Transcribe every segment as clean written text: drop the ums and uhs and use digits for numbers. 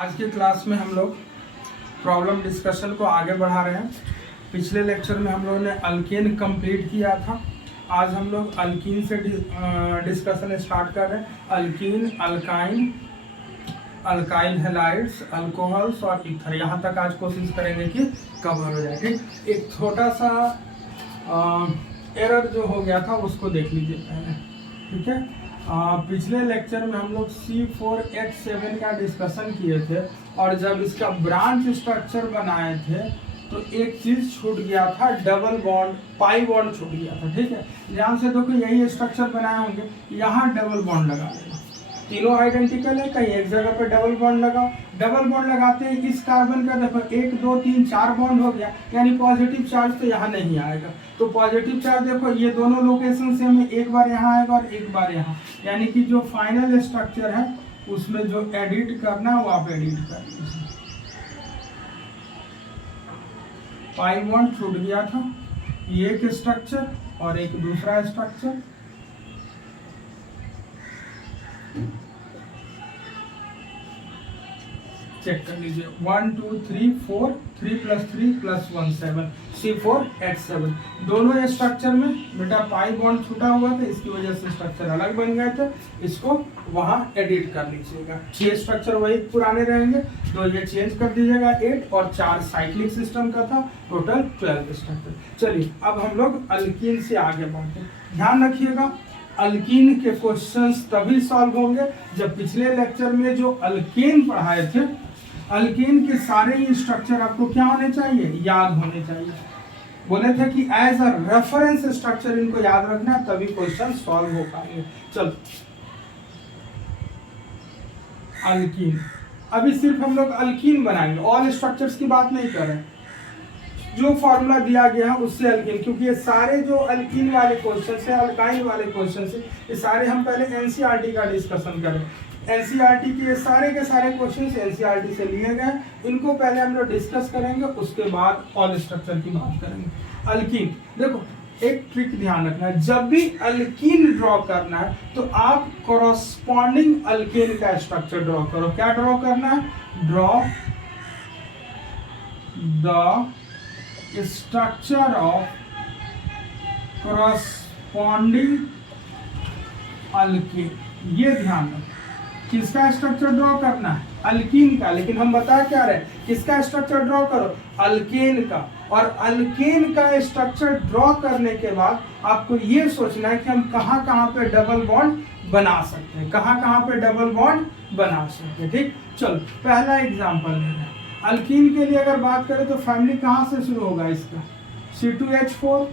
आज के क्लास में हम लोग प्रॉब्लम डिस्कशन को आगे बढ़ा रहे हैं। पिछले लेक्चर में हम लोगों ने अल्केन कंप्लीट किया था। आज हम लोग अल्कीन से डिस्कशन स्टार्ट कर रहे हैं। Alkyne, alkyne, alkyl halides, alcohols और ईथर, यहाँ तक आज कोशिश करेंगे कि कवर हो जाए। ठीक, एक छोटा सा एरर जो हो गया था उसको देख लीजिए पहले। ठीक है, पिछले लेक्चर में हम लोग C4H7 का डिस्कशन किए थे और जब इसका ब्रांच स्ट्रक्चर बनाए थे तो एक चीज छूट गया था, डबल बॉन्ड, पाई बॉन्ड छूट गया था। ठीक है, ध्यान से देखो, यही स्ट्रक्चर बनाए होंगे, यहाँ डबल बॉन्ड लगा देगा। तीनों आइडेंटिकल है, कहीं एक जगह पे डबल बॉन्ड लगाओ। डबल बॉन्ड लगाते हैं, इस कार्बन का देखो 1 2 3 4 बॉन्ड हो गया, यानी पॉजिटिव चार्ज तो यहाँ नहीं आएगा। तो पॉजिटिव चार्ज देखो, ये दोनों लोकेशन से हमें एक बार यहाँ आएगा और एक बार यहाँ, यानी कि जो फाइनल स्ट्रक्चर है उसमें जो एडिट करना है वो आप एडिट कर लीजिए। पाई बॉन्ड छूट गया था, ये एक स्ट्रक्चर और एक दूसरा स्ट्रक्चर। चेक कर लीजिए, 1 2 3 4, 3 + 3 + 1 7, C4H7। दोनों स्ट्रक्चर में बेटा पाई बॉन्ड छूटा हुआ था, इसकी वजह से स्ट्रक्चर अलग बन गए थे। इसको वहां एडिट कर लीजिएगा। 6 स्ट्रक्चर वही पुराने रहेंगे, तो ये चेंज कर दीजिएगा। 8 और 4 साइक्लिक सिस्टम का था, टोटल 12 स्ट्रक्चर। चलिए अब हम लोग अल्कीन से आगे बढ़ते हैं। ध्यान रखिएगा, अल्कीन के क्वेश्चंस तभी सॉल्व होंगे जब पिछले लेक्चर में जो अल्केन पढ़ाए थे, अल्केन के सारे ही स्ट्रक्चर आपको क्या होने चाहिए, याद होने चाहिए। बोले थे कि एज अ रेफरेंस स्ट्रक्चर इनको याद रखना है, तभी क्वेश्चन सॉल्व हो पाएंगे। चलो अल्कीन, अभी सिर्फ हम लोग अल्कीन बनाएंगे, ऑल स्ट्रक्चर्स की बात नहीं कर रहे हैं। जो फॉर्मूला दिया गया है उससे अल्कीन, क्योंकि ये सारे जो अल्कीन वाले क्वेश्चन है, अल्काइन वाले क्वेश्चन है, ये सारे हम पहले एनसीईआरटी का डिस्कशन करें। एनसीईआरटी के सारे क्वेश्चन एनसीईआरटी से लिए गए, इनको पहले हम लोग डिस्कस करेंगे, उसके बाद ऑल स्ट्रक्चर की बात करेंगे। अल्कीन देखो, एक ट्रिक ध्यान रखना है, जब भी अल्कीन ड्रॉ करना है तो आप कॉरस्पॉन्डिंग अल्केन का स्ट्रक्चर ड्रॉ करो। क्या ड्रॉ करना है, draw the structure of corresponding alkane. ये ध्यान रखो, किसका स्ट्रक्चर ड्रॉ करना है, अल्कीन का, लेकिन हम बता क्या रहे, किसका स्ट्रक्चर ड्रॉ करो, अल्केन का। और अल्केन का स्ट्रक्चर ड्रॉ करने के बाद आपको ये सोचना है कि हम कहाँ कहाँ पे डबल बॉन्ड बना सकते हैं, कहाँ कहाँ पे डबल बॉन्ड बना सकते हैं। ठीक, चलो पहला एग्जांपल लेना है। अल्कीन के लिए अगर बात करें तो फैमिली कहाँ से शुरू होगा इसका, C2H4,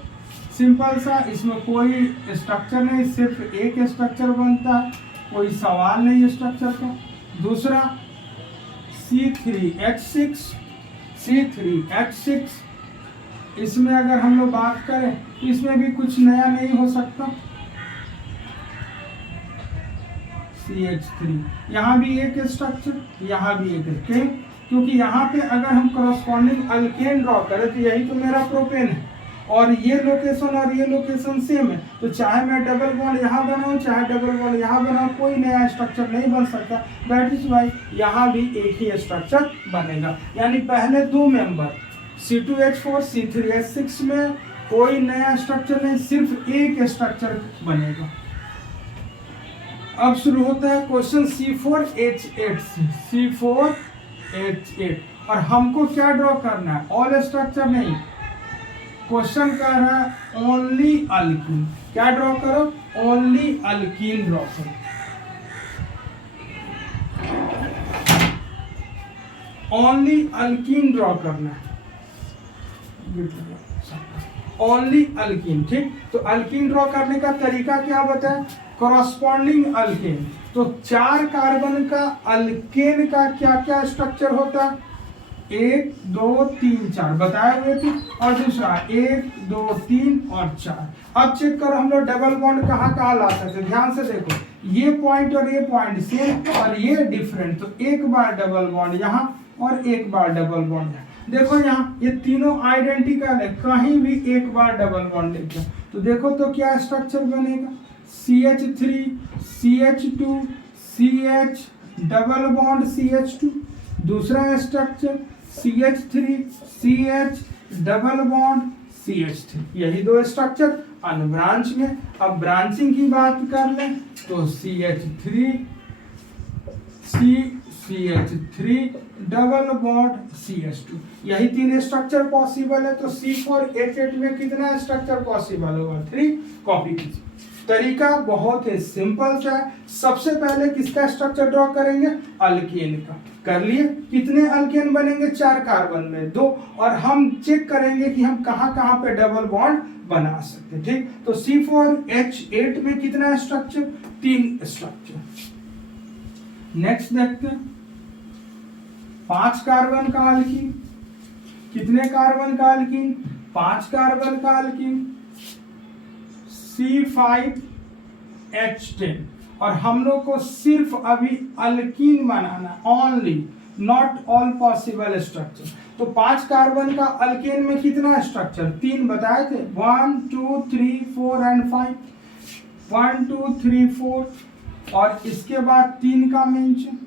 सिंपल सा, इसमें कोई स्ट्रक्चर नहीं, सिर्फ एक स्ट्रक्चर बनता है, कोई सवाल नहीं स्ट्रक्चर का। दूसरा C3H6, C3H6, इसमें अगर हम लोग बात करें तो इसमें भी कुछ नया नहीं हो सकता। CH3, यहाँ भी एक स्ट्रक्चर, यहाँ भी एक, क्योंकि यहाँ पे अगर हम कॉरस्पॉन्डिंग अल्केन ड्रॉ करें तो यही तो मेरा प्रोपेन है और ये लोकेशन और ये लोकेशन सेम है, तो चाहे मैं डबल बॉन्ड यहाँ बनाऊँ चाहे डबल बॉन्ड यहाँ बनाऊँ, कोई नया स्ट्रक्चर नहीं बन सकता। दैट इज वाई यहाँ भी एक ही स्ट्रक्चर बनेगा, यानी पहले दो मेंबर C2H4, C3H6 में कोई नया स्ट्रक्चर नहीं, सिर्फ एक स्ट्रक्चर बनेगा। अब शुरू होता है क्वेश्चन C4H8 से, C4H8, और हमको क्या ड्रॉ करना है, ऑल स्ट्रक्चर नहीं, क्वेश्चन कह रहा है ओनली अल्कीन। क्या ड्रॉ करो, ओनली अल्कीन ड्रॉ करो। ओनली अल्कीन ड्रॉ करना है, ओनली अल्कीन। ठीक, तो अल्कीन ड्रॉ करने का तरीका क्या बताया, कॉरस्पॉन्डिंग अल्केन। तो 4 कार्बन का अल्केन का क्या क्या स्ट्रक्चर होता है, 1 2 3 4 बताए हुए थे, और दूसरा 1 2 3 और 4। अब चेक करो हम लोग डबल बॉन्ड कहाँ कहाँ ला सकते, ध्यान से देखो, ये पॉइंट और ये पॉइंट सेम और ये डिफरेंट, तो एक बार डबल बॉन्ड यहाँ और एक बार डबल बॉन्ड यहाँ। देखो यहाँ ये तीनों आइडेंटिकल है, कहीं भी एक बार डबल बॉन्ड लेते हैं तो देखो तो क्या स्ट्रक्चर बनेगा, CH3 CH2 CH double bond CH2, दूसरा structure CH3 CH double bond CH3, यही दो स्ट्रक्चर अनब्रांच में। अब ब्रांचिंग की बात कर लें तो CH3 CH3 double bond CH2, यही तीन स्ट्रक्चर पॉसिबल है। तो C4H8 में कितना स्ट्रक्चर पॉसिबल होगा? 3। कॉपी कीजिए। तरीका बहुत ही सिंपल सा है। सबसे पहले किसका स्ट्रक्चर ड्रॉ करेंगे? अल्केन का। कर लिए? कितने अल्केन बनेंगे? 4 कार्बन में 2, और हम चेक करेंगे कि हम कहां कहां पे डबल बॉन्ड बना सकते हैं। ठीक, तो C4H8 में कितना स्ट्रक्चर? 3 स्ट्रक्चर। नेक्स्ट देखते हैं 5 कार्बन का अल्कीन। कितने कार्बन का अल्कीन? 5 कार्बन का अल्कीन C5H10, और हम लोग को सिर्फ अभी alkyne banana, only, not all possible structure. तो 5 कार्बन का अल्केन में कितना स्ट्रक्चर? 3 बताए थे, 1 2 3 4 एंड 5, 1 2 3 4, और इसके बाद 3 का मेंशन।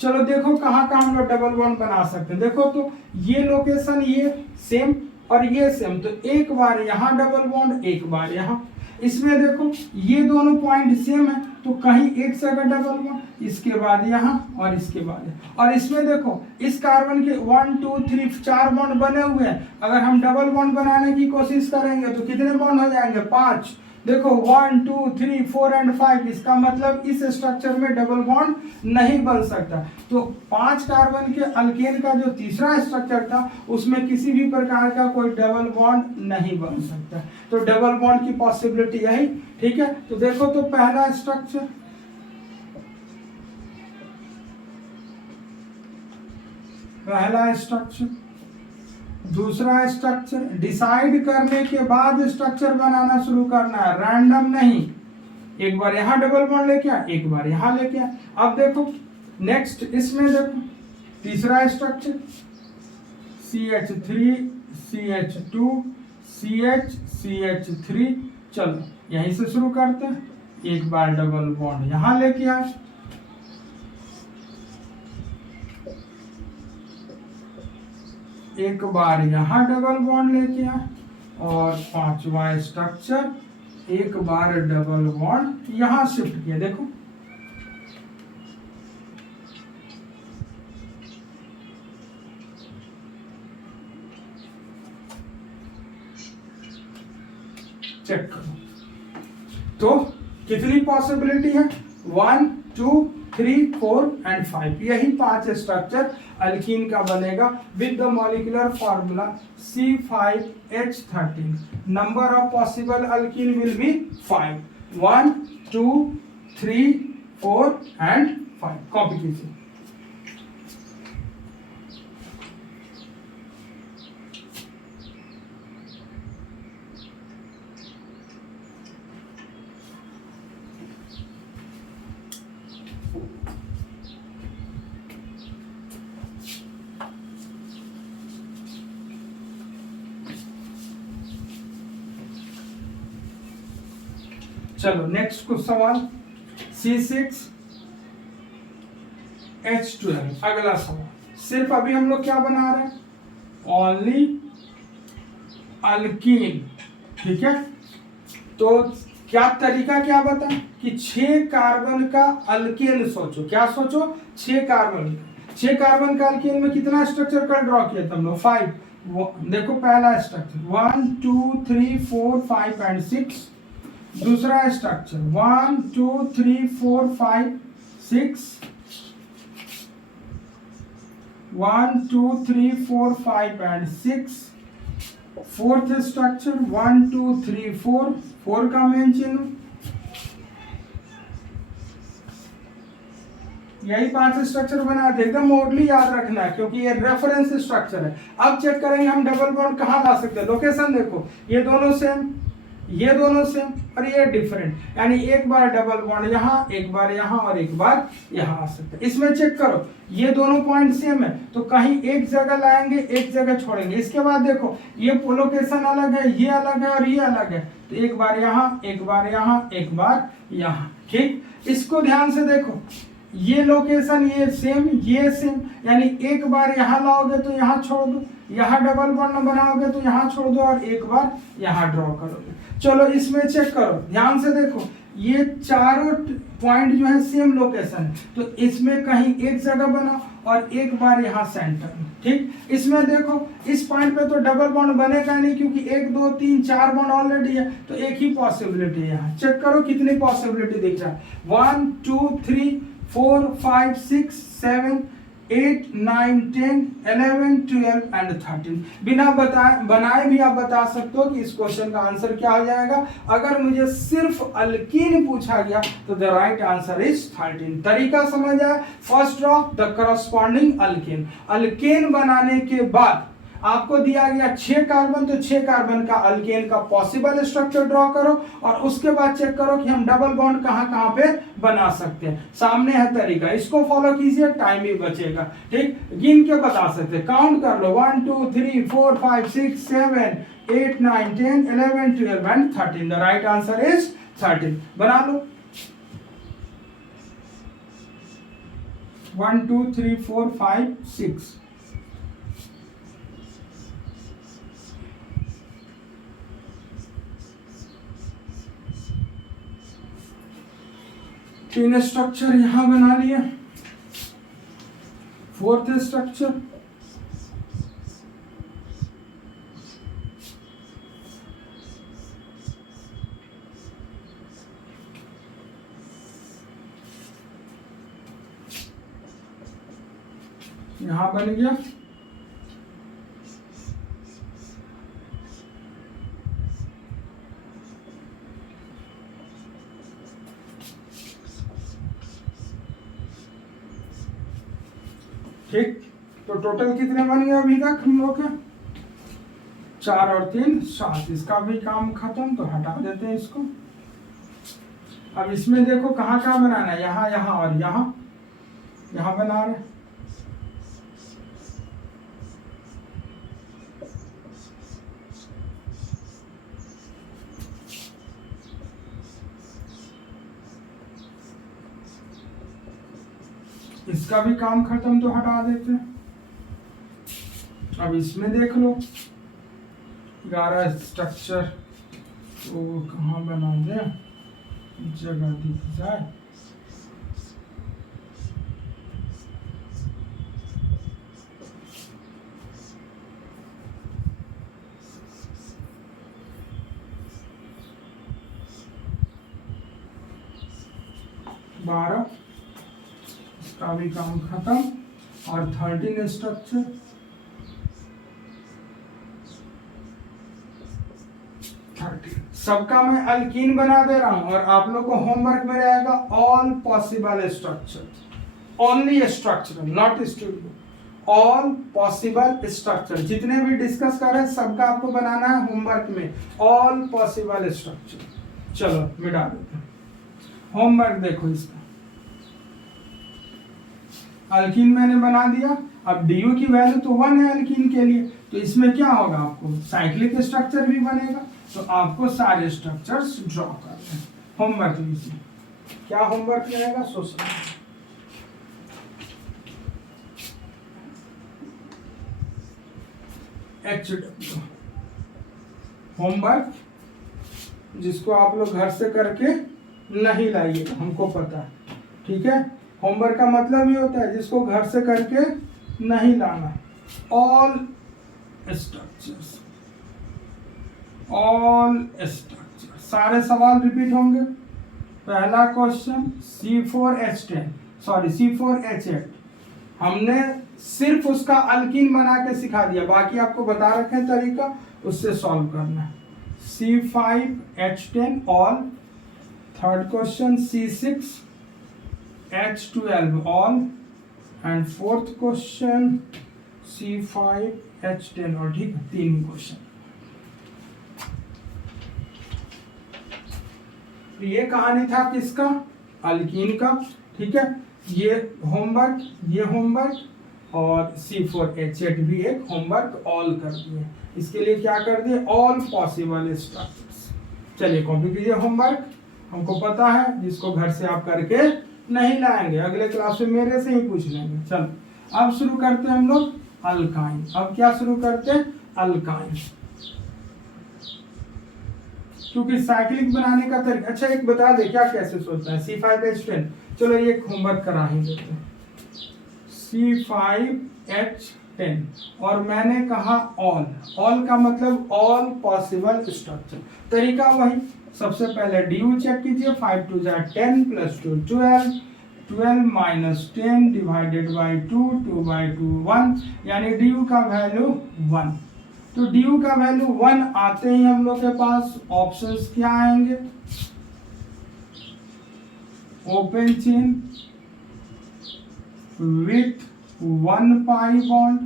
चलो देखो कहाँ कहाँ हम लोग डबल बॉन्ड बना सकते हैं। देखो तो ये लोकेशन ये सेम और ये सेम, तो एक बार यहाँ डबल बॉन्ड, एक बार यहाँ। इसमें देखो ये दोनों पॉइंट सेम है, तो कहीं एक जगह डबल बॉन्ड, इसके बाद यहाँ और इसके बाद यहाँ। और इसमें देखो इस कार्बन के 1 2 3 4 बॉन्ड बने हुए हैं। अगर हम डबल बॉन्ड बनाने की कोशिश करेंगे तो कितने बॉन्ड हो जाएंगे? 5। देखो 1 2 3 4 एंड 5, इसका मतलब इस स्ट्रक्चर में डबल बॉन्ड नहीं बन सकता। तो 5 कार्बन के अल्केन का जो तीसरा स्ट्रक्चर था उसमें किसी भी प्रकार का कोई डबल बॉन्ड नहीं बन सकता। तो डबल बॉन्ड की पॉसिबिलिटी यही। ठीक है, तो देखो तो पहला स्ट्रक्चर, दूसरा स्ट्रक्चर। डिसाइड करने के बाद स्ट्रक्चर बनाना शुरू करना है, रैंडम नहीं। एक बार यहाँ डबल बॉन्ड लेके आ, एक बार यहाँ लेके आ। अब देखो नेक्स्ट, इसमें देखो तीसरा structure CH3 CH2 CH CH3। चलो यहीं से शुरू करते हैं। एक बार डबल बॉन्ड यहाँ लेके आ, एक बार यहाँ डबल बॉन्ड लेके आ, और 5वां स्ट्रक्चर एक बार डबल बॉन्ड यहाँ शिफ्ट किया। देखो चेक करो तो कितनी पॉसिबिलिटी है? 1 2 3 4 एंड 5, यही 5 स्ट्रक्चर अल्कीन का बनेगा with the molecular formula C5H13। Number of possible alkyne will be 5, 1 2 3 4 and 5। Copy कीजिए। चलो नेक्स्ट कुछ सवाल, C6H12। अगला सवाल, सिर्फ अभी हम लोग क्या बना रहे हैं? Only alkyne. ठीक है, तो क्या तरीका क्या बता कि 6 कार्बन का अल्केन सोचो। क्या सोचो? 6 कार्बन का अल्केन में कितना स्ट्रक्चर का ड्रॉ किया था हम लोग? 5। देखो पहला स्ट्रक्चर 1 2 3 4 5 एंड 6। दूसरा स्ट्रक्चर 1 2 3 4 5 6, 1 2 3 4 5 एंड 6। फोर्थ स्ट्रक्चर 1 2 3 4, 4 का मेन चिन्ह। यही 5 स्ट्रक्चर बना दे, एकदम मोडली याद रखना है क्योंकि ये रेफरेंस स्ट्रक्चर है। अब चेक करेंगे हम डबल बॉन्ड कहाँ ला सकते हैं। लोकेशन देखो, ये दोनों सेम, ये दोनों सेम और ये डिफरेंट, यानी एक बार डबल बॉन्ड यहाँ, एक बार यहाँ और एक बार यहाँ आ सकते हैं। इसमें चेक करो, ये दोनों पॉइंट सेम है तो कहीं एक जगह लाएंगे, एक जगह छोड़ेंगे। इसके बाद देखो ये लोकेशन अलग है, ये अलग है और ये अलग है, तो एक बार यहाँ, एक बार यहाँ, एक बार यहाँ। ठीक, इसको ध्यान से देखो, ये लोकेशन ये सेम, यानी एक बार यहाँ लाओगे तो यहाँ छोड़ दो, यहाँ डबल बॉन्ड बनाओगे तो यहाँ छोड़ दो, और एक बार यहाँ ड्रॉ करोगे। चलो इसमें चेक करो, ध्यान से देखो, ये चारों पॉइंट जो है सेम लोकेशन है, तो इसमें कहीं एक जगह बनाओ और एक बार यहाँ सेंटर में, ठीक। इसमें देखो इस पॉइंट पे तो डबल बॉन्ड बनेगा नहीं, क्योंकि 1 2 3 4 बॉन्ड ऑलरेडी है, तो एक ही पॉसिबिलिटी है यहाँ। चेक करो कितनी पॉसिबिलिटी दिख रहा है, 1 2 3 4 5 6 7 8 9 10 11 12 एंड 13। बिना बनाए भी आप बता सकते हो कि इस क्वेश्चन का आंसर क्या हो जाएगा। अगर मुझे सिर्फ अल्कीन पूछा गया तो द राइट आंसर इज 13। तरीका समझ आया। First draw the corresponding alkyne. Alkyne बनाने के बाद आपको दिया गया 6 कार्बन, तो 6 कार्बन का अल्केन का पॉसिबल स्ट्रक्चर ड्रॉ करो, और उसके बाद चेक करो कि हम डबल बॉन्ड कहां कहां पे बना सकते हैं। सामने है तरीका, इसको फॉलो कीजिए, टाइम भी बचेगा, ठीक। गिन के बता सकते, काउंट कर लो, 1 2 3 4 5 6 7 8 9 10 11 12 and 13। The right answer is 13। बना लो, 1 2 3 4 5 6। तीन स्ट्रक्चर यहां बना लिए। फोर्थ स्ट्रक्चर यहां बन गया। ठीक, तो टोटल कितने बन गए अभी तक हम लोग के? 4 और 3 7। इसका भी काम खत्म, तो हटा देते हैं इसको। अब इसमें देखो कहाँ कहाँ बनाना है, यहाँ यहाँ और यहाँ, यहाँ बना रहे। इसका भी काम खत्म, तो हटा देते हैं। अब इसमें देख लो 11 स्ट्रक्चर, तो कहाँ बना दे, जगह दिख जाए। का भी काम खत्म, और 13 स्ट्रक्चर। सबका मैं अल्कीन बना दे रहा हूं, और आप लोग को होमवर्क में रहेगा all possible structure, only structure not studio, all possible structure. जितने भी डिस्कस कर रहे हैं सबका आपको बनाना है होमवर्क में, ऑल पॉसिबल स्ट्रक्चर। चलो मिटा देते हैं होमवर्क। देखो इसका अल्कीन मैंने बना दिया। अब डीयू की वैल्यू तो 1 है अल्कीन के लिए, तो इसमें क्या होगा, आपको साइक्लिक स्ट्रक्चर भी बनेगा, तो आपको सारे स्ट्रक्चर्स ड्रॉ करने हैं। होमवर्क लीजिए, क्या होमवर्क रहेगा, सोचना। HW होमवर्क, जिसको आप लोग घर से करके नहीं लाइएगा, हमको पता है, ठीक है। होमवर्क का मतलब ये होता है जिसको घर से करके नहीं लाना। ऑल स्ट्रक्चर्स, ऑल स्ट्रक्चर, सारे सवाल रिपीट होंगे। पहला क्वेश्चन C4H10 सॉरी C4H8, हमने सिर्फ उसका अल्कीन बना के सिखा दिया, बाकी आपको बता रखे हैं तरीका, उससे सॉल्व करना है। C5H10 all. Third question C6H12 all, and fourth question C5H10 और, ठीक है। 3 क्वेश्चन। ये कहानी था किसका, अल्कीन का, ठीक है। ये होमवर्क और C4H8 भी एक होमवर्क ऑल कर दिए। इसके लिए क्या कर दिए, ऑल पॉसिबल स्ट्रक्चर्स। चलिए कॉपी कीजिए होमवर्क, हमको पता है जिसको घर से आप करके नहीं लाएंगे, अगले क्लास में मेरे से ही पूछ लेंगे। चलो अब शुरू करते हैं हम लोग अल्काइन। अब क्या शुरू करते हैं? अल्काइन। क्योंकि साइक्लिक बनाने का तरीका, अच्छा एक बता दे क्या कैसे सोचना है। C5H10, चलो ये होमवर्क करा ही देते हैं। C5H10 और मैंने कहा ऑल का मतलब ऑल पॉसिबल स्ट्रक्चर। तरीका वही, सबसे पहले DU चेक कीजिए। 5 2 10 प्लस 2 12, 12 माइनस 10 डिवाइडेड बाई 2, 2/2 1, यानी DU का वैल्यू 1। तो DU का वैल्यू 1 आते ही हम लोग के पास ऑप्शंस क्या आएंगे? Open chain with 1 pi bond.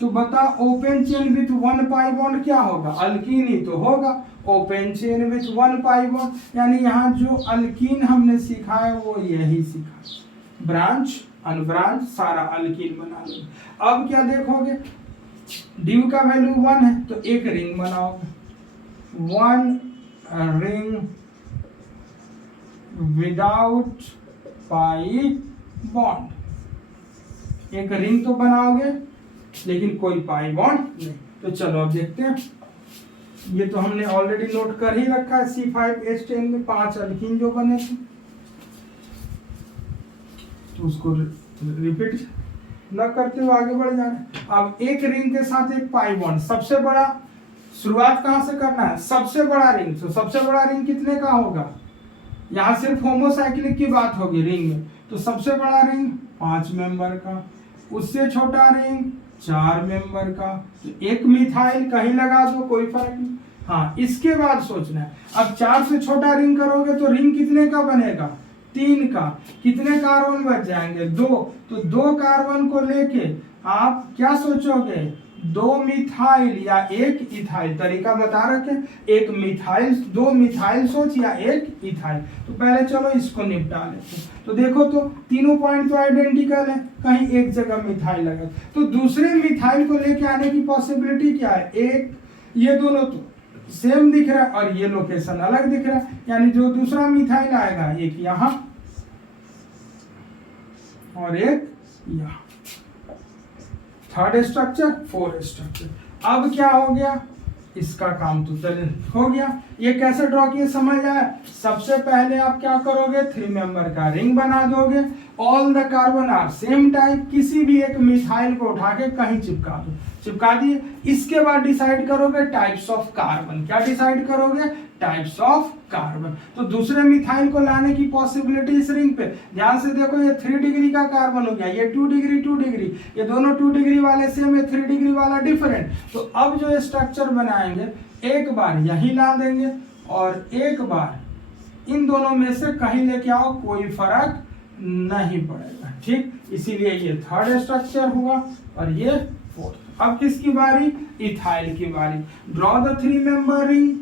तो बता open chain with 1 pi bond क्या होगा? अल्कीन ही तो होगा। Open chain with 1 pi bond, यानी यहाँ जो अल्कीन हमने सीखा है वो यही सीखा, ब्रांच अनब्रांच सारा अल्कीन बना लो। अब क्या देखोगे? DU का वैल्यू 1 है तो एक रिंग बनाओगे, 1 रिंग विदाउट पाई बॉन्ड। एक रिंग तो बनाओगे लेकिन कोई पाई बॉन्ड नहीं। तो चलो अब देखते हैं। ये तो हमने ऑलरेडी नोट कर ही रखा है। C5H10 में 5 अल्कीन जो बने थे, तो उसको रिपीट न करते हुए आगे बढ़ जाना। अब एक रिंग के साथ एक पाई बॉन्ड, सबसे बड़ा शुरुआत कहां से करना है? सबसे बड़ा रिंग। तो सबसे बड़ा रिंग कितने का होगा? यहाँ सिर्फ होमोसाइक्लिक की बात होगी रिंग में, तो सबसे बड़ा रिंग 5 मेंबर का, उससे छोटा रिंग 4 मेंबर का। तो एक मिथाइल कहीं लगा दो, कोई फर्क नहीं। हाँ, इसके बाद सोचना है, अब 4 से छोटा रिंग करोगे तो रिंग कितने का बनेगा? 3 का। कितने कार्बन बच जाएंगे? 2। तो 2 कार्बन को लेके आप क्या सोचोगे? 2 मिथाइल या 1 इथाइल। तरीका बता रखे, एक मिथाइल, 2 मिथाइल सोच या 1 इथाइल। तो पहले चलो इसको निपटा लेते हैं। तो देखो तो तीनों पॉइंट तो आइडेंटिकल है, कहीं एक जगह मिथाइल लगा, तो दूसरे मिथाइल को लेके आने की पॉसिबिलिटी क्या है? एक, ये दोनों तो सेम दिख रहा है और ये लोकेशन अलग दिख रहा है, यानी जो दूसरा मिथाइल आएगा एक यहाँ और एक यहाँ। Third structure, fourth structure. अब क्या हो गया? इसका काम तो चल हो गया। ये कैसे ड्रॉ किए समझ आया? सबसे पहले आप क्या करोगे? 3 मेंबर का रिंग बना दोगे। All the carbon are same type, किसी भी एक मिथाइल को उठा के कहीं चिपका दो, चिपका दिए। इसके बाद डिसाइड करोगे टाइप्स ऑफ कार्बन। क्या डिसाइड करोगे? Types of carbon. तो दूसरे मिथाइल को लाने की पॉसिबिलिटी इस रिंग पे, ध्यान से देखो, ये 3 डिग्री का कार्बन हो गया, ये 2 डिग्री 2 डिग्री, ये दोनों 2 डिग्री वाले सेम है, 3 डिग्री वाला डिफरेंट। तो अब जो स्ट्रक्चर बनाएंगे, एक बार यही ला देंगे और एक बार इन दोनों में से कहीं लेके आओ, कोई फर्क नहीं पड़ेगा। ठीक, इसीलिए ये थर्ड स्ट्रक्चर हुआ और ये फोर्थ। अब किसकी बारी? इथाइल की बारी। Draw the 3 member ring,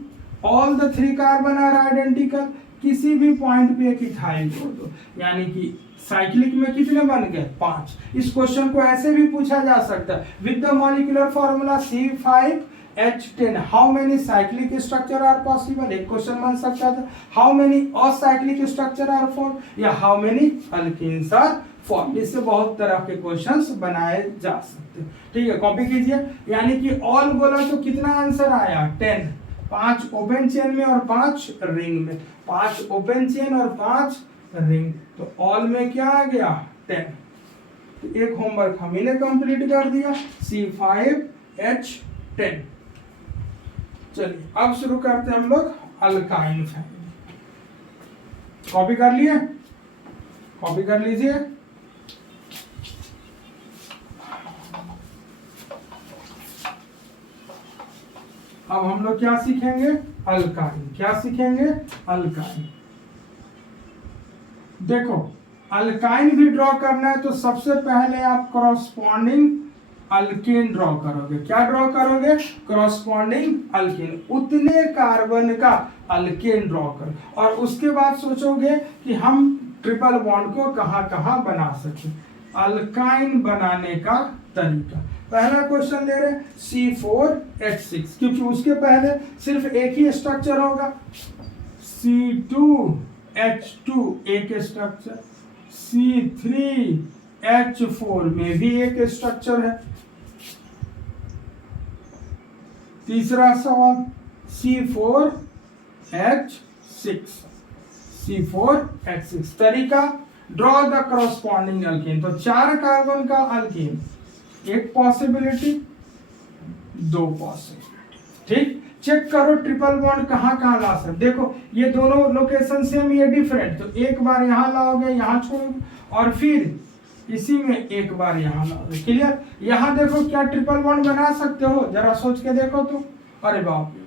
all the 3 carbon are identical, किसी भी पॉइंट पे एक इथाइल जोड़ दो, यानी कि साइक्लिक में कितने बन गए? 5। इस क्वेश्चन को ऐसे भी पूछा जा सकता है, with the molecular formula C5H10 how many cyclic structure are possible. एक क्वेश्चन बन सकता था, how many acyclic structure are form, या how many alkenes are form. इससे बहुत तरह के क्वेश्चंस बनाए जा सकते हैं। ठीक है, कॉपी कीजिए। यानी कि ऑल बोला तो कितना आंसर आया? 10। 5 ओपन चेन में और 5 रिंग में, 5 ओपन चेन और 5 रिंग, तो ऑल में क्या आ गया? 10। तो एक होमवर्क हम इन्हें कंप्लीट कर दिया, C5H10। चलिए अब शुरू करते हैं हम लोग अल्काइन फैमिली। कॉपी कर लिए? कॉपी कर लीजिए। अब हम लोग क्या सीखेंगे? अल्काइन। क्या सीखेंगे? अल्काइन। देखो, अल्काइन भी ड्रॉ करना है तो सबसे पहले आप करॉस्पॉन्डिंग अल्कीन ड्रॉ करोगे। क्या ड्रॉ करोगे? करॉस्पॉन्डिंग अल्कीन, उतने कार्बन का अल्कीन ड्रॉ करो, और उसके बाद सोचोगे कि हम ट्रिपल बॉन्ड को कहाँ कहाँ बना सकते। अल्काइन बनाने का तरीका, पहला क्वेश्चन दे रहे C4H6, क्योंकि उसके पहले सिर्फ एक ही स्ट्रक्चर होगा, C2 H2 एक स्ट्रक्चर, C3H4 में भी एक स्ट्रक्चर है। तीसरा सवाल C4H6 तरीका ड्रॉ द करस्पॉन्डिंग अल्केन। तो 4 कार्बन का अल्केन, एक पॉसिबिलिटी, 2 पॉसिबिलिटी। ठीक, चेक करो ट्रिपल बॉन्ड कहाँ कहाँ ला सकते। देखो ये दोनों लोकेशन सेम, ये डिफरेंट, तो एक बार यहाँ लाओगे, यहाँ छोड़ोगे, और फिर इसी में एक बार यहाँ लाओगे। क्लियर? यहाँ देखो क्या ट्रिपल बॉन्ड बना सकते हो, जरा सोच के देखो तो। अरे बाप रे,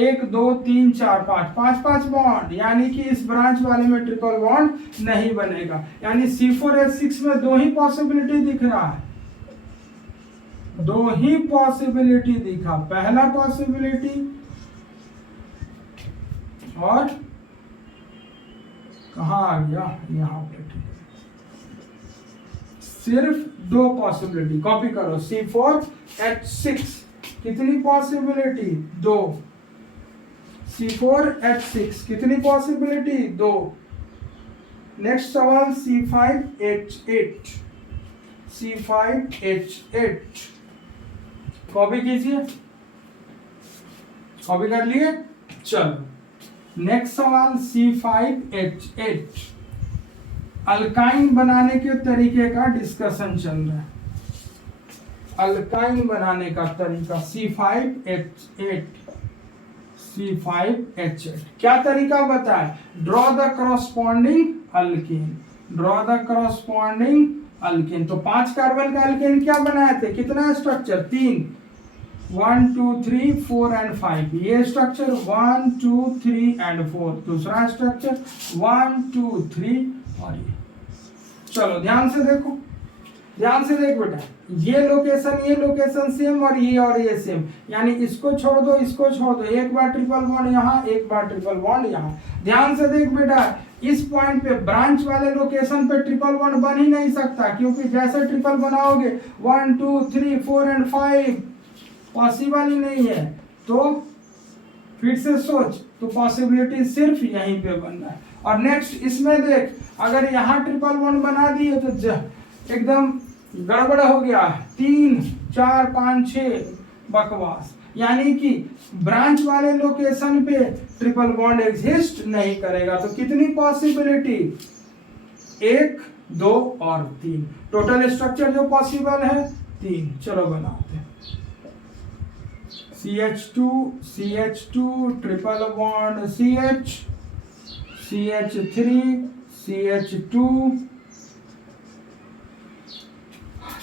1 2 3 4 5 5 बॉन्ड, यानी कि इस ब्रांच वाले में ट्रिपल बॉन्ड नहीं बनेगा। यानी C4H6 में 2 ही पॉसिबिलिटी दिख रहा है, 2 ही पॉसिबिलिटी दिखा। पहला पॉसिबिलिटी और कहाँ आ गया, यहाँ पे। सिर्फ 2 पॉसिबिलिटी, कॉपी करो। C4H6 कितनी पॉसिबिलिटी, 2। C4H6 कितनी पॉसिबिलिटी, 2। नेक्स्ट सवाल C5H8 कॉपी कीजिए, कॉपी कर लिए। चलो नेक्स्ट सवाल C5H8 अल्काइन बनाने के तरीके का डिस्कशन चल रहा है। अल्काइन बनाने का तरीका C5H8 क्या तरीका बताए, draw the corresponding alkane, draw the corresponding alkane. तो 5 कार्बन का अल्केन क्या बनाए थे, कितना स्ट्रक्चर, 3, 1 2 3 4 एंड 5। ये स्ट्रक्चर 1 2 3 एंड 4, दूसरा स्ट्रक्चर 1 2 3 और ये। चलो ध्यान से देखो, ध्यान से देख बेटा, ये लोकेशन सेम और ये सेम, यानी इसको छोड़ दो, इसको छोड़ दो, एक बार ट्रिपल बॉन्ड यहाँ, एक बार ट्रिपल बॉन्ड यहाँ। ध्यान से देख बेटा, इस पॉइंट पे ब्रांच वाले लोकेशन पे ट्रिपल बॉन्ड बन ही नहीं सकता, क्योंकि जैसे ट्रिपल बनाओगे 1 2 3 4 एंड 5 पॉसिबल ही नहीं है। तो फिर से सोच, तो पॉसिबिलिटी सिर्फ यहीं पे बनना है। और नेक्स्ट इसमें देख, अगर यहाँ ट्रिपल बॉन्ड बना दिए तो एकदम गड़बड़ हो गया, 3 4 5 6 बकवास, यानी कि ब्रांच वाले लोकेशन पे ट्रिपल बॉन्ड एग्जिस्ट नहीं करेगा। तो कितनी पॉसिबिलिटी, 1 2 और 3, टोटल स्ट्रक्चर जो पॉसिबल है 3। चलो बनाते हैं। CH2 triple bond CH3 CH2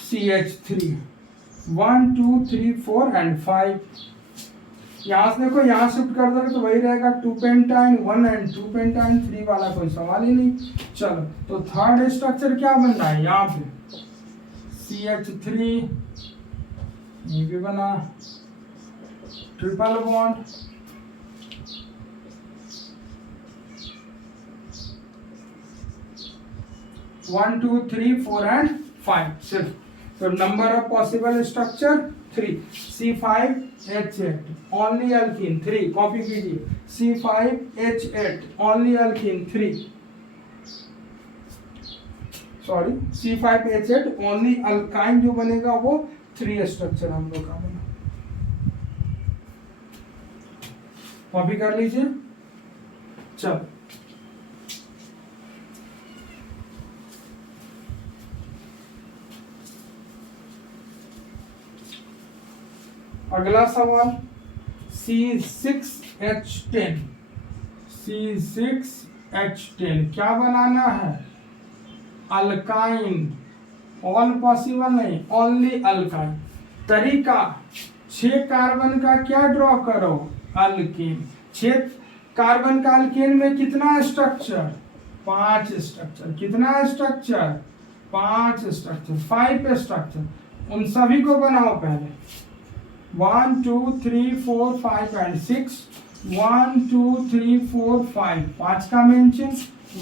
CH3 1 2 3 4 and 5। यहाँ से देखो, यहाँ शिफ्ट कर दोगे तो वही रहेगा 2 पेंटाइन 1 एंड 2 पेंटाइन 3 वाला कोई सवाल ही नहीं। चलो तो थर्ड स्ट्रक्चर क्या बन रहा है, यहाँ पे CH3, ये भी बना ट्रिपल बॉन्ड, वन 2 3 4 एंड 5 सिर्फ। तो number of possible structure 3। C5H8 only alkyne 3, copy कीजिए। C5H8 only alkyne 3, sorry C5H8 only alkyne जो बनेगा वो 3 स्ट्रक्चर हम लोग का बना। कॉपी कर लीजिए। चलो अगला सवाल C6H10 क्या बनाना है, अल्काइन। ऑल पॉसिबल नहीं, ओनली अल्काइन। तरीका 6 कार्बन का क्या ड्रॉ करो, अल्केन। 6 कार्बन का अल्केन में कितना स्ट्रक्चर, 5 स्ट्रक्चर। कितना स्ट्रक्चर, 5 स्ट्रक्चर, 5 स्ट्रक्चर। उन सभी को बनाओ पहले, 1 2 3 4 5 एंड 6, 1 2 3 4 5, 5 का मेंशन,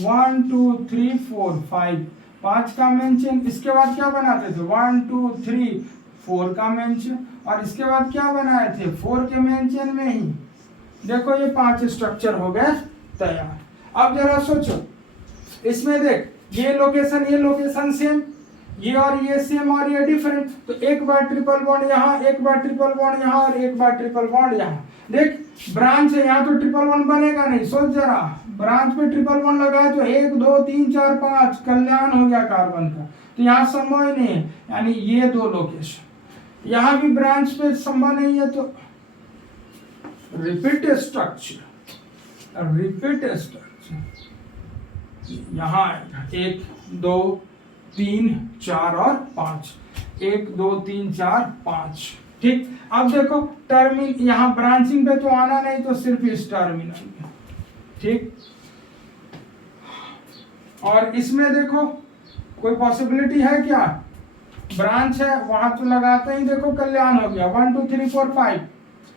1 2 3 4 5, 5 का मेंशन। इसके बाद क्या बनाते थे, 1 2 3 4 का मेंशन, और इसके बाद क्या बनाए थे, 4 के मेंशन में ही। देखो ये 5 स्ट्रक्चर हो गए तैयार। अब जरा सोचो, इसमें देख ये लोकेशन सेम, ये और ये सेम और ये डिफरेंट, तो एक बार ट्रिपल बॉन्ड यहाँ, एक बार ट्रिपल बॉन्ड यहाँ और एक बार ट्रिपल बॉन्ड यहाँ। देख ब्रांच है यहाँ तो ट्रिपल बॉन्ड बनेगा नहीं, सोच जरा, ब्रांच पे ट्रिपल बॉन्ड लगाए तो 1 2 3 4 5 कल्याण हो गया कार्बन का, तो यहाँ संभव ही नहीं है, यानी ये दो लोकेशन। यहाँ भी ब्रांच पे संभव नहीं है, तो रिपीट स्ट्रक्चर यहाँ 1 2 3 4 और 5, 1 2 3 4 5, ठीक। अब देखो टर्मिन यहाँ ब्रांचिंग पे तो आना नहीं, तो सिर्फ इस टर्मिनल में, ठीक। और इसमें देखो कोई पॉसिबिलिटी है क्या, ब्रांच है वहां तो लगाते ही देखो कल्याण हो गया, 1 2 3 4 5,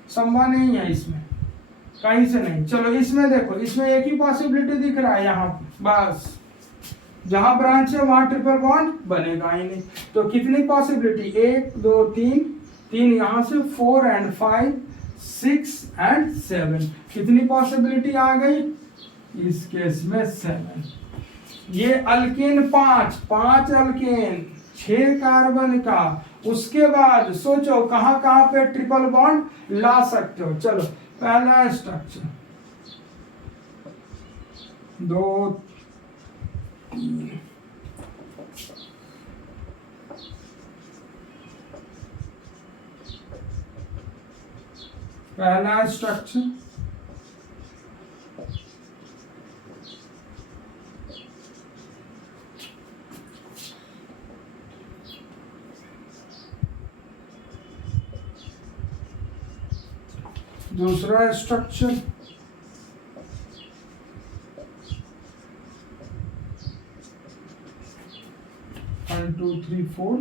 संभव नहीं है इसमें, कहीं से नहीं। चलो इसमें देखो, इसमें एक ही पॉसिबिलिटी दिख रहा है यहाँ, बस जहां ब्रांच है वहां ट्रिपल बॉन्ड बनेगा ही नहीं। तो कितनी पॉसिबिलिटी, 1 2 3 यहाँ से 4 and 5 6 and 7, कितनी पॉसिबिलिटी आ गई इस केस में 7। ये अल्केन 5 अल्केन 6 कार्बन का, उसके बाद सोचो कहां कहां पे ट्रिपल बॉन्ड ला सकते हो। चलो पहला स्ट्रक्चर 2 3, पहला स्ट्रक्चर दूसरा स्ट्रक्चर 1 2 3 4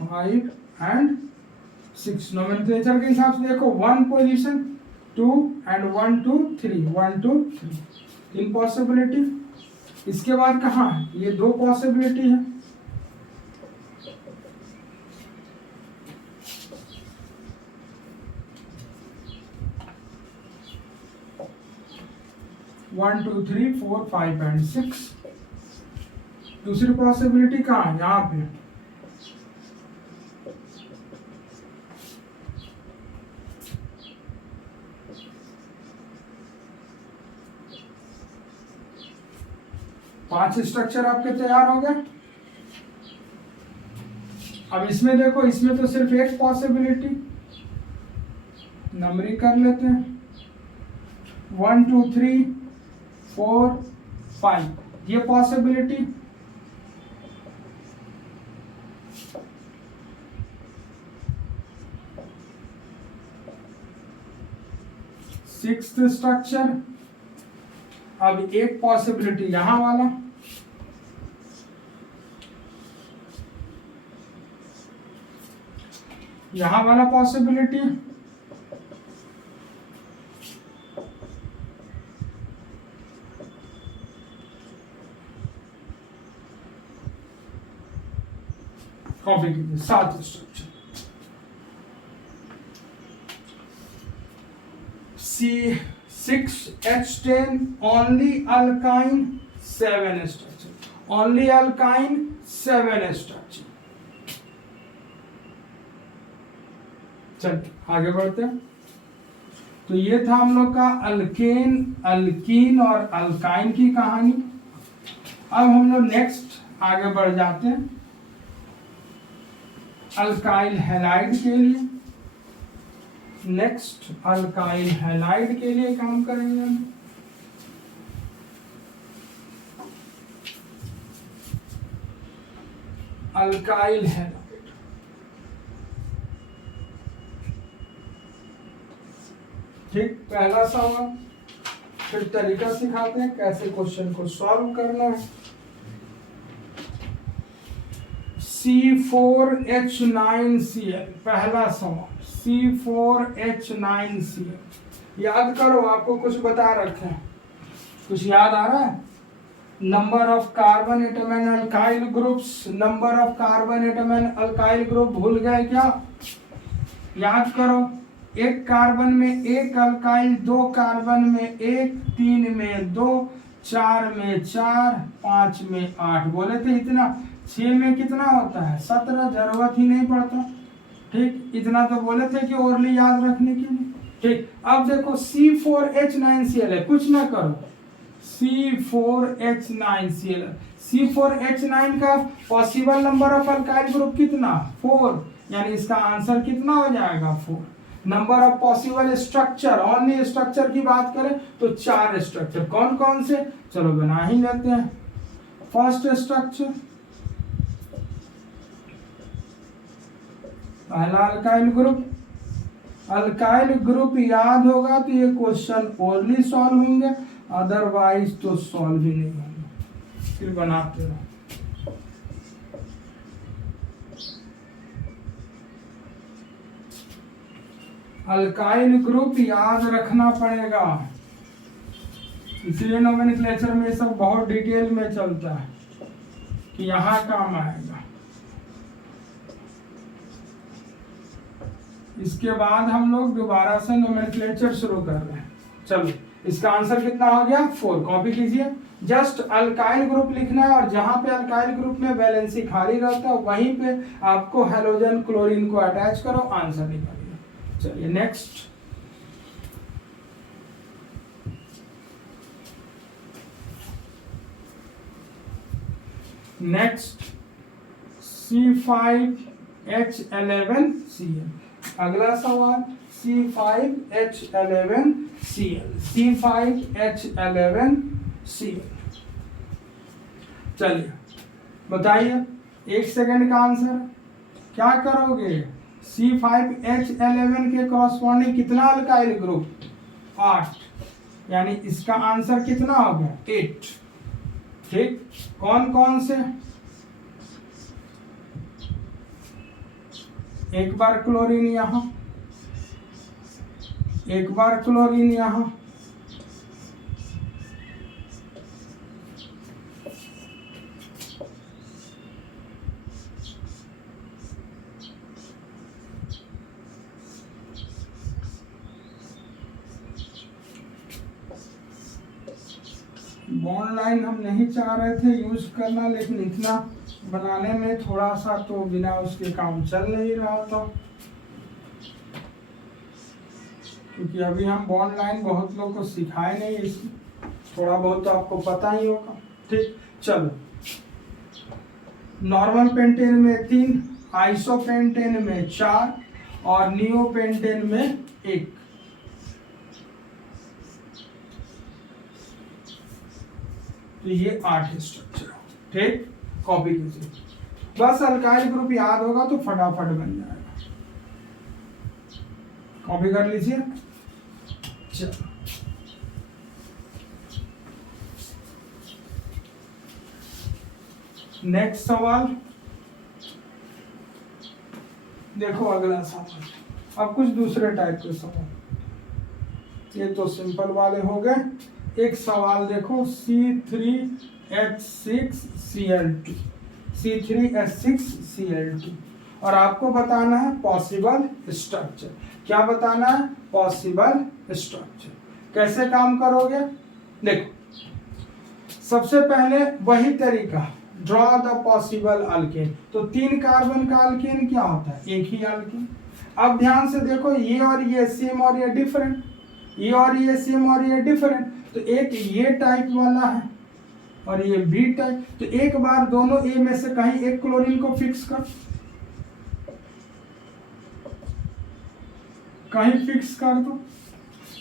5 and 6, नोमेनक्लेचर के हिसाब से देखो 1 पोजीशन 2 and 1 2 3, 1 2 3, 3 पॉसिबिलिटी। इसके बाद कहाँ ये 2 पॉसिबिलिटी है, वन 2 3 4 5 and 6। दूसरी पॉसिबिलिटी कहाँ है, यहाँ पे 5 स्ट्रक्चर आपके तैयार हो गए। अब इसमें देखो, इसमें तो सिर्फ एक पॉसिबिलिटी, नंबरिंग कर लेते हैं, 1 2 3 4 5, ये पॉसिबिलिटी। सिक्स्थ स्ट्रक्चर, अब एक पॉसिबिलिटी यहां वाला, यहां वाला पॉसिबिलिटी, कॉपी कीजिए। 7 structure, C6H10 only alkyne 7 structure, only alkyne 7 structure. चलिए आगे बढ़ते हैं। तो ये था हम लोग का अल्केन, अल्कीन और अल्काइन की कहानी। अब हम लोग नेक्स्ट आगे बढ़ जाते हैं अल्काइल हैलाइड के लिए। नेक्स्ट अल्काइल हैलाइड के लिए काम करेंगे हम। अल्काइल हैलाइड, ठीक। पहला सवाल, फिर तरीका सिखाते हैं कैसे क्वेश्चन को सॉल्व करना है। C4H9Cl, पहला सवाल C4H9Cl। याद करो, आपको कुछ बता रखे हैं, कुछ याद आ रहा है? Number of carbon atom and alkyl groups, number of carbon atom and alkyl group भूल गए क्या? याद करो, एक कार्बन में एक अल्काइल, 2 कार्बन में 1, 3 में 2, 4 में 4, 5 में 8, बोले थे इतना। 6 में कितना होता है 17, जरूरत ही नहीं पड़ता। ठीक, इतना तो बोले थे कि ओरली याद रखने के लिए। ठीक, अब देखो C4H9Cl है, कुछ ना करो, C4H9Cl। C4H9 का possible number of alkyl group कितना 4, यानी इसका आंसर कितना हो जाएगा 4। Number of possible structure, only structure की बात करें तो 4 स्ट्रक्चर। कौन कौन से, चलो बना ही लेते हैं। फर्स्ट स्ट्रक्चर, पहला अल्काइल ग्रुप। अल्काइल ग्रुप याद होगा तो ये क्वेश्चन ओरली सॉल्व होंगे, अदरवाइज तो सॉल्व ही नहीं होंगे। फिर बनाते रहो। अल्काइल ग्रुप याद रखना पड़ेगा, इसलिए नोमेनक्लेचर में सब बहुत डिटेल में चलता है कि यहाँ काम आएगा। इसके बाद हम लोग दोबारा से नोमेनक्लेचर शुरू कर रहे हैं। चलो, इसका आंसर कितना हो गया 4। कॉपी कीजिए, जस्ट अल्काइल ग्रुप लिखना है और जहां पे अल्काइल ग्रुप में वैलेंसी खाली रहता है वहीं पे आपको हेलोजन क्लोरीन को अटैच करो, आंसर निकालिए। चलिए नेक्स्ट, C5H11Cl। अगला सवाल C5H11Cl, C5H11Cl। चलिए बताइए, 1 सेकंड का आंसर क्या करोगे। C5H11 के कॉरस्पॉन्डिंग कितना अल्काइल ग्रुप 8, यानी इसका आंसर कितना हो गया 8। ठीक, कौन कौन से, एक बार क्लोरीन यहां, एक बार क्लोरीन यहां, बॉन्ड लाइन हम नहीं चाह रहे थे यूज करना, लेकिन इतना बनाने में थोड़ा सा तो बिना उसके काम चल नहीं रहा था, क्योंकि अभी हम बॉन्ड लाइन बहुत लोग को सिखाए नहीं, इसमें थोड़ा बहुत तो आपको पता ही होगा। ठीक, चलो, नॉर्मल पेंटेन में 3, आइसोपेंटेन में 4 और नियोपेंटेन में 1। तो ये 8 स्ट्रक्चर। ठीक, कॉपी कीजिए, बस अल्काइल ग्रुप याद होगा तो फटाफट बन जाएगा। कॉपी कर लीजिए। चलो, नेक्स्ट सवाल देखो, अगला सवाल अब कुछ दूसरे टाइप के सवाल, ये तो सिंपल वाले हो गए। एक सवाल देखो, C3H6Cl2, C3H6Cl2, और आपको बताना है पॉसिबल स्ट्रक्चर। क्या बताना है, पॉसिबल स्ट्रक्चर। कैसे काम करोगे, देखो सबसे पहले वही तरीका, ड्रॉ द पॉसिबल अल्केन। तो 3 कार्बन का अल्केन क्या होता है, एक ही अल्केन। अब ध्यान से देखो, ये और ये सेम और ये डिफरेंट, ये और ये सेम और ये डिफरेंट। तो एक ये टाइप वाला है और ये बी टाइप, तो एक बार दोनों ए में से कहीं एक क्लोरीन को फिक्स कर, कहीं फिक्स कर दो।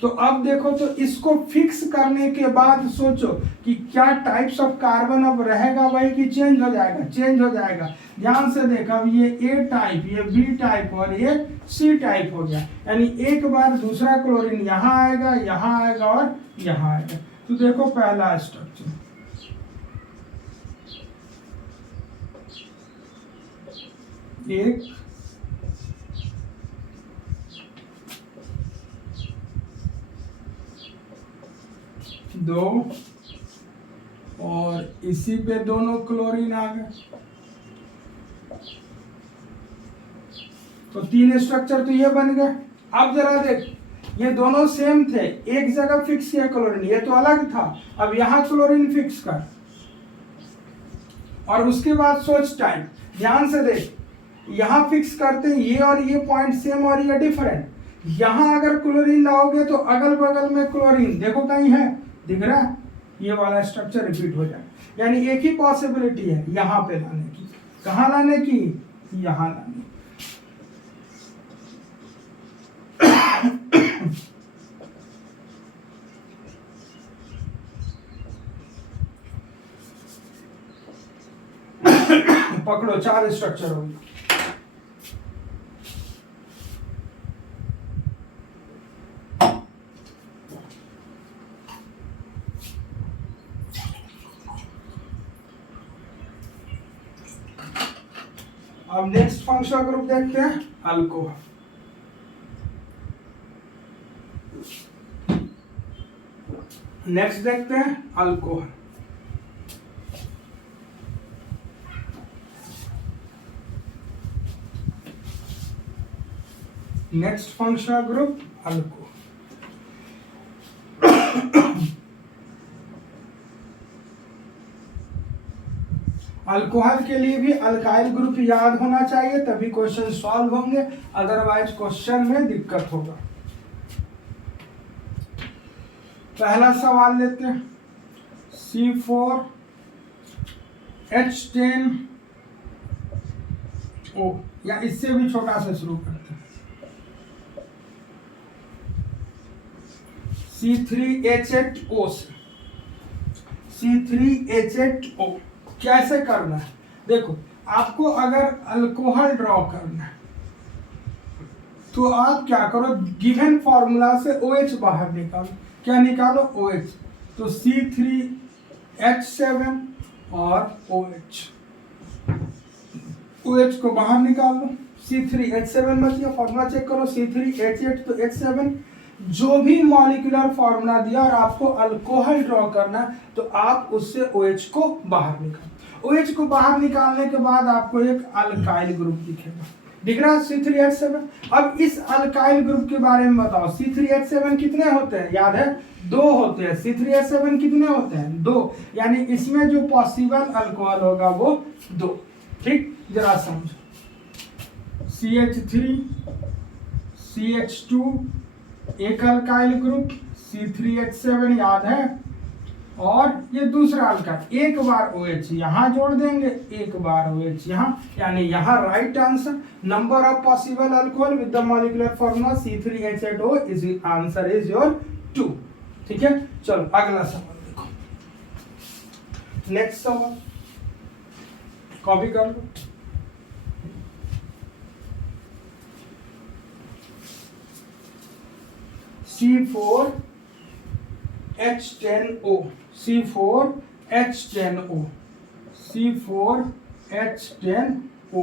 तो अब देखो, तो इसको फिक्स करने के बाद सोचो कि क्या टाइप्स ऑफ कार्बन अब रहेगा वही कि चेंज हो जाएगा, चेंज हो जाएगा। ध्यान से देखो, अब ये ए टाइप, ये बी टाइप और ये सी टाइप हो गया, यानी एक बार दूसरा क्लोरीन यहाँ आएगा, यहाँ आएगा और यहाँ आएगा। तो देखो पहला स्ट्रक्चर, एक, दो, और इसी पे दोनों क्लोरीन आ गए। तो 3 स्ट्रक्चर तो ये बन गए। अब जरा देख, ये दोनों सेम थे, एक जगह फिक्स किया क्लोरीन, ये तो अलग था, अब यहाँ क्लोरीन फिक्स कर। और उसके बाद सोच टाइम, ध्यान से देख, यहाँ फिक्स करते हैं ये और ये पॉइंट सेम और ये डिफरेंट। यहाँ अगर क्लोरीन लाओगे तो अगल बगल में क्लोरीन देखो कहीं है, दिख रहा है, ये वाला स्ट्रक्चर रिपीट हो जाए। यानी एक ही पॉसिबिलिटी है यहाँ पे लाने की, कहाँ लाने की, यहाँ लाने की। पकड़ो, 4 स्ट्रक्चर होंगे। अब नेक्स्ट फंक्शनल ग्रुप देखते हैं, अल्कोहल। नेक्स्ट देखते हैं alcohol. Next functional group alcohol. Alcohol के लिए भी अल्काइल ग्रुप याद होना चाहिए, तभी क्वेश्चन सॉल्व होंगे, अदरवाइज क्वेश्चन में दिक्कत होगा। पहला सवाल लेते हैं, C4H10O, या इससे भी छोटा से शुरू करते हैं, C3H8O से। C3H8O कैसे करना है, देखो आपको अगर अल्कोहल ड्रॉ करना है तो आप क्या करो, गिवन फॉर्मूला से OH बाहर निकालो। क्या निकालो, OH, तो C3H7 और OH को बाहर निकाल लो, C3H7 बच गया, फॉर्मूला चेक करो, C3H8 तो H7, जो भी मॉलिक्यूलर फॉर्मूला दिया और आपको अल्कोहल ड्रॉ करना तो आप उससे OH को बाहर निकालो। OH को बाहर निकालने के बाद आपको एक अल्काइल ग्रुप दिखेगा, दिख रहा है, C3H7। अब इस अल्काइल ग्रुप के बारे में बताओ, C3H7 कितने होते हैं, याद है, 2 होते हैं। C3H7 कितने होते हैं, 2, यानी इसमें जो पॉसिबल अल्कोहल होगा वो 2। ठीक, जरा समझो, CH3 CH2 एक अल्काइल ग्रुप, C3H7 याद है, और ये दूसरा अल्काइल, एक बार OH यहाँ जोड़ देंगे, एक बार OH यहाँ, यानी यहाँ right answer, number of possible alcohol with the molecular formula C3H8O is answer is your 2। ठीक है, चलो अगला सवाल देखो। नेक्स्ट सवाल कॉपी कर लो। C4H10O, C4H10O, C4H10O।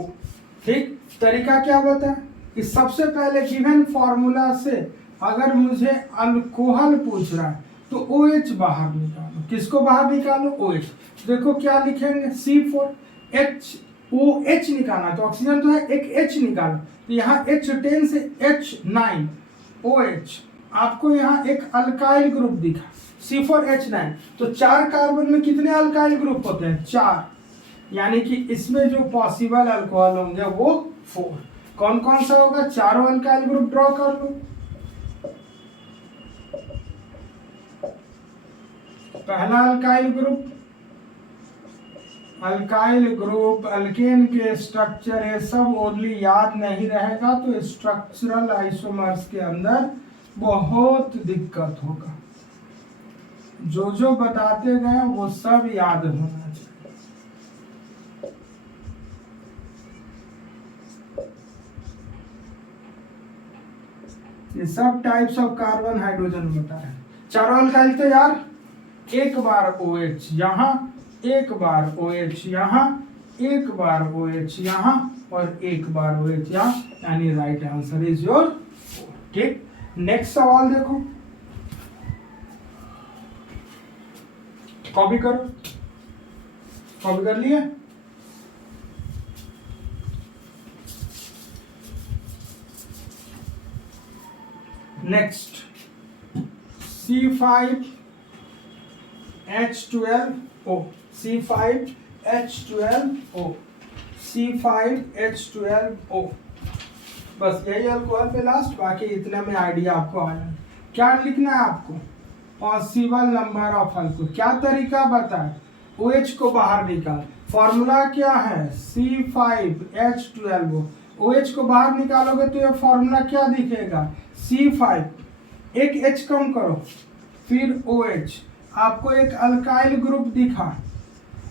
ठीक, तरीका क्या बता, कि सबसे पहले गिवन फॉर्मूला से अगर मुझे अल्कोहल पूछ रहा है तो OH बाहर निकालो। किसको बाहर निकालो, OH। देखो क्या लिखेंगे, C4OH निकालना, तो ऑक्सीजन तो है, एक H निकालो, तो यहाँ H10 से H9 OH, आपको यहाँ एक अल्काइल ग्रुप दिखा C4H9, तो 4 कार्बन में कितने अल्काइल ग्रुप होते हैं, 4, यानी कि इसमें जो पॉसिबल अल्कोहल होंगे वो 4। कौन कौन सा होगा, चारों अल्काइल ग्रुप ड्रॉ कर लो। पहला अल्काइल ग्रुप अल्केन के स्ट्रक्चर है, सब ओनली याद नहीं रहेगा तो स्ट्रक्चरल आइसोमर्स के अंदर बहुत दिक्कत होगा। जो जो बताते गए वो सब याद होना चाहिए। ये सब टाइप्स ऑफ कार्बन हाइड्रोजन बताए, चारों अल्काइल तो यार, एक बार OH यहाँ, एक बार OH यहाँ, एक बार OH यहाँ, और एक बार OH यहाँ, यानी राइट आंसर इज योर 4। ठीक, नेक्स्ट सवाल देखो, कॉपी करो, कॉपी कर लिए। नेक्स्ट C5H12O, C5H12O, C5H12O, बस यही अल्कोहल पे लास्ट, बाकी इतने में आइडिया आपको आ जाए। क्या लिखना है आपको? Possible number of alcohol. क्या तरीका बताए? OH को बाहर निकाल। फॉर्मूला क्या है? C5H12O। OH को बाहर निकालोगे तो ये फॉर्मूला क्या दिखेगा? C5, एक H कम करो, फिर OH, आपको एक अल्काइल ग्रुप दिखा।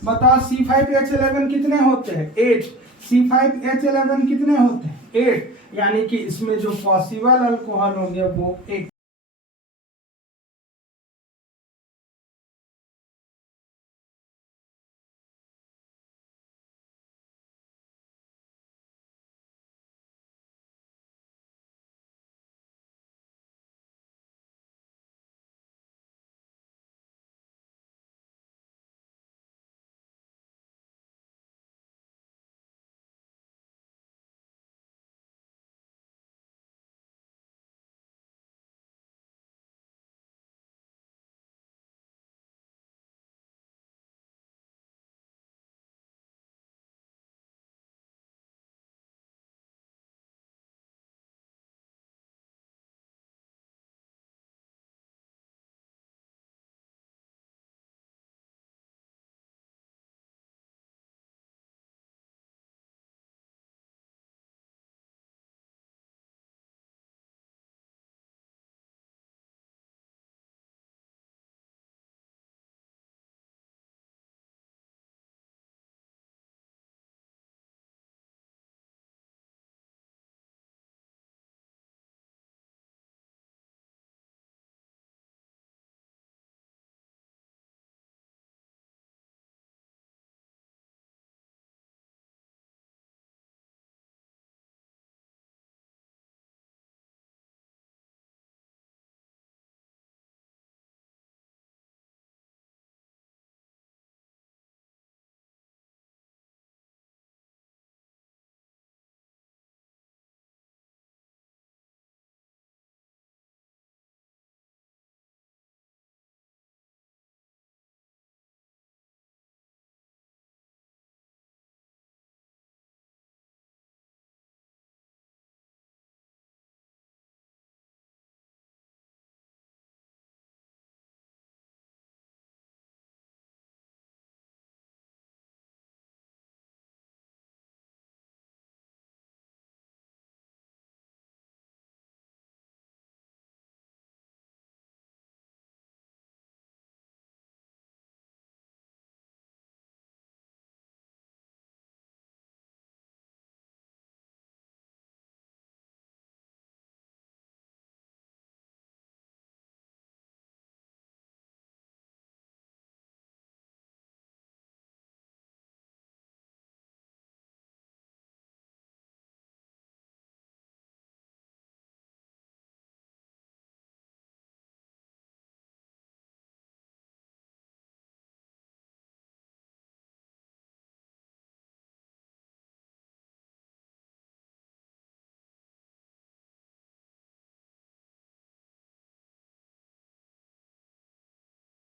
बताओ C5H11 कितने होते हैं? 8। C5H11 कितने होते हैं? 8। यानी कि इसमें जो पॉसिबल अल्कोहल होंगे वो 8।